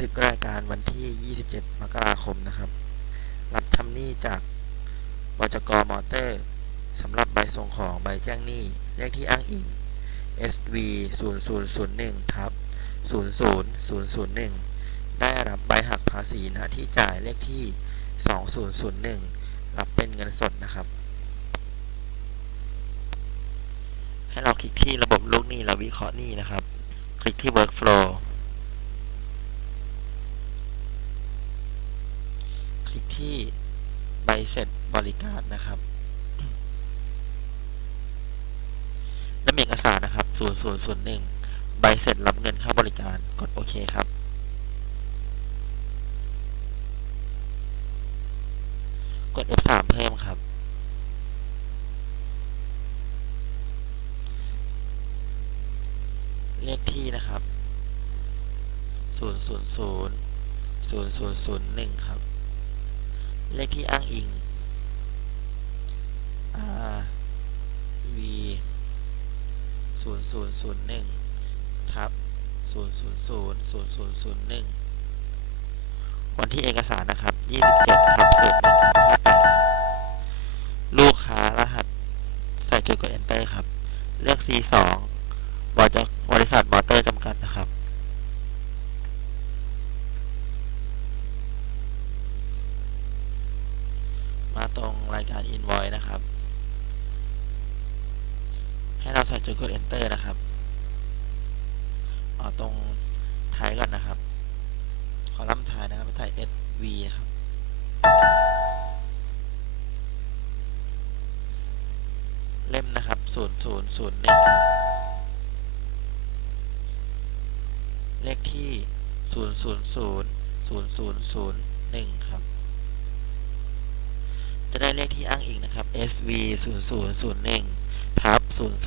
ทึกรายการวันที่ 27 มกราคมนะครับ รับชำหนี้จากบจกมอเตอร์สำหรับใบส่งของใบแจ้งหนี้เลขที่อ้างอิง SV 0001ทับ00001 ได้รับใบหักภาษีณที่จ่ายเลขที่ 2001 รับเป็นเงินสดนะครับ ให้เราคลิกที่ระบบลูกหนี้และวิเคราะห์หนี้นะครับ คลิกที่ workflow เสร็จบริการนะครับและมีเอกสารนะครับ0001ใบเสร็จรับเงินเข้าบริการ กดโอเคครับ กด F3 เพิ่มครับ เลขที่นะครับ000 0001ครับ เลขที่อ้างอิง R V 0001ทับ000 0001 วันที่เอกสารนะครับ 27ทับ01 58ลูกค้ารหัสใส่จุดกด enter ครับ เลือก C2 บอจากบริษัทมอเตอร์จำกัดนะครับายการ invoice นะครับ ให้เราใส่จุดกด enter นะครับเอาตรงท้ายก่อนนะครับ คอลัมน์ท้ายนะครับใส่ SV นะครับเล่มนะครับ0001ครับเลขที่000 0001ครับ จะได้เลขที่อ้างอิงนะครับ SV 0001ทับ000 0001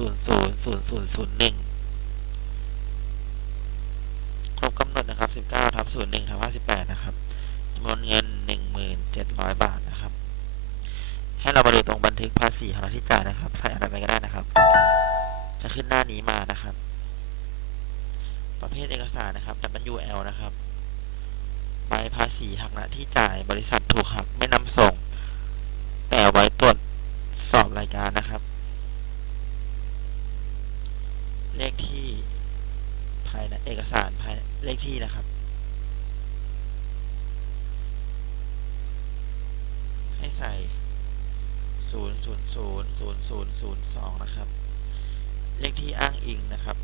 ครบกำหนดนะครับ 19ทับ01ทับ58 นะครับจำนวนเงิน 1700 บาทนะครับ ให้เรามาดูตรงบันทึกภาษีของเราที่จ่ายนะครับ ใส่อะไรไปก็ได้นะครับ จะขึ้นหน้านี้มานะครับ ประเภทเอกสารนะครับ WL นะครับใบภาษีหักหน้าที่จ่ายบริษัทถูกหักไม่นำส่ง ไว้ตรวจสอบรายการนะครับ เลขที่ภายในเอกสารภายในเลขที่นะครับ ให้ใส่0 0 0 0 0 0 2 นะครับ เลขที่อ้างอิงนะครับ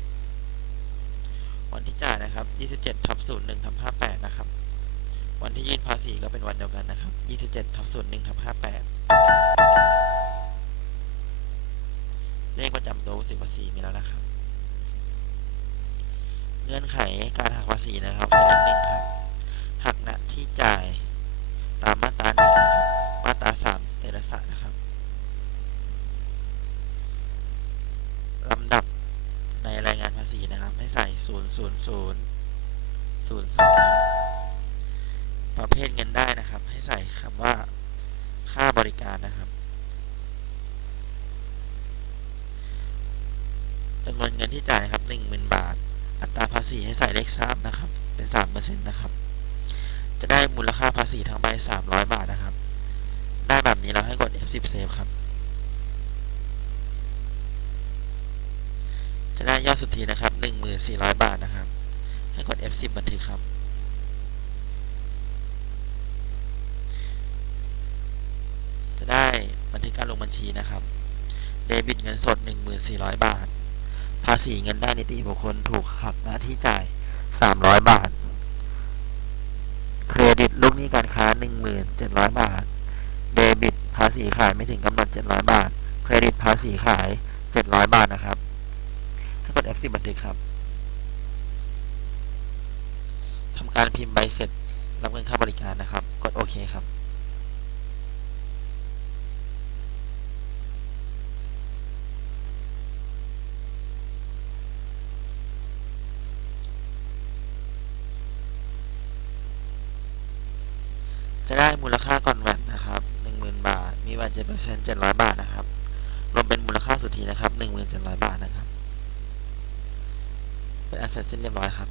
2001 วันที่จ่ายนะครับ 27ทับ01ทับ58 นะครับ วันที่ยื่นภาษีก็เป็นวันเดียวกันนะครับ 27ทับ01ทับ58เลขประจำตัวสียภาษีมีแล้วนะครับ เงื่อนไขการหักภาษีนะครับข้อที่หนึ่งครับ หักณที่จ่ายตามมาตราหนึ่งมาตราสามเตระสะนะครับลำดับในรายงานภาษีนะครับ ให้ใส่ศูนย์ศูนย์ศูนย์ศูนย์สอง ประเภทเงินได้นะครับ ให้ใส่คำว่าค่าบริการนะครับจำนวนเงินที่จ่ายนะครับหนึ่งหมื่นบาท อัตราภาษีให้ใส่เลขสามนะครับ เป็นสามเปอร์เซ็นต์นะครับ จะได้มูลค่าภาษีทั้งใบสามร้อยบาทนะครับ ได้แบบนี้เราให้กด F10 Save ครับ จะได้ยอดสุทธินะครับหนึ่งหมื่นสี่ร้อยบาทนะครับ ให้กด F10 บันทึกครับ การลงบัญชีนะครับ เดบิตเงินสด 1,400 บาท ภาษีเงินได้นิติบุคคลถูกหักหน้าที่จ่าย 300 บาท เครดิตลูกหนี้การค้า 1,700 บาท เดบิตภาษีขายไม่ถึงกำหนด 700 บาท เครดิตภาษีขาย 700 บาทนะครับ ให้กด F10 บันทึกครับทำการพิมพ์ใบเสร็จรับเงินค่าบริการนะครับ กดโอเคครับ จะได้มูลค่าก่อนแวตนะครับ10,000 บาท มีแวต7% 700บาทนะครับ รวมเป็นมูลค่าสุทธินะครับ1,700บาทนะครับ เป็นอันเสร็จสิ้นเรียบร้อยครับ